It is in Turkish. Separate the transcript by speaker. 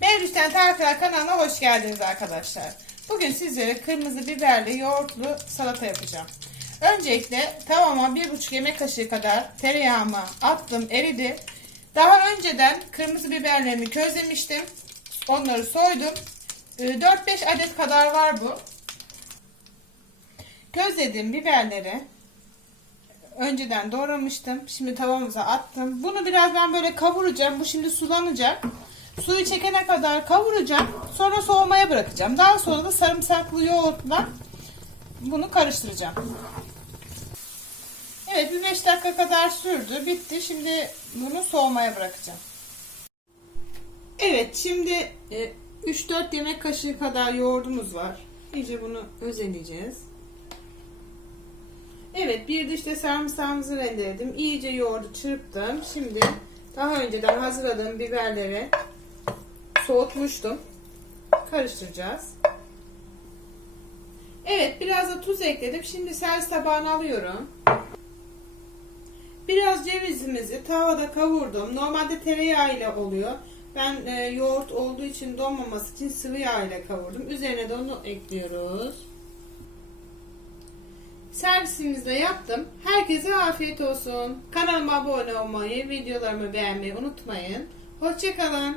Speaker 1: Mevlüt'ten Tarifler kanalına hoş geldiniz arkadaşlar. Bugün sizlere kırmızı biberli yoğurtlu salata yapacağım. Öncelikle tavama 1,5 yemek kaşığı kadar tereyağımı attım eridi. Daha önceden kırmızı biberlerimi közlemiştim. Onları soydum. Ee, 4-5 adet kadar var bu. Közlediğim biberleri önceden doğramıştım. Şimdi tavamıza attım. Bunu biraz ben böyle kavuracağım. Bu şimdi sulanacak. Suyu çekene kadar kavuracağım. Sonra soğumaya bırakacağım. Daha sonra da sarımsaklı yoğurtla bunu karıştıracağım. Evet bir 5 dakika kadar sürdü. Bitti. Şimdi bunu soğumaya bırakacağım. Evet şimdi e, 3-4 yemek kaşığı kadar yoğurdumuz var. İyice bunu özeleyeceğiz. Evet bir diş de sarımsağımızı rendeledim. İyice yoğurdu çırptım. Şimdi daha önceden hazırladığım biberleri soğutmuştum. Karıştıracağız. Evet biraz da tuz ekledim. Şimdi servis tabağına alıyorum. Biraz cevizimizi tavada kavurdum. Normalde tereyağı ile oluyor. Ben e, yoğurt olduğu için donmaması için sıvı yağ ile kavurdum. Üzerine de onu ekliyoruz. Servisimizi de yaptım. Herkese afiyet olsun. Kanalıma abone olmayı, videolarımı beğenmeyi unutmayın. Hoşçakalın.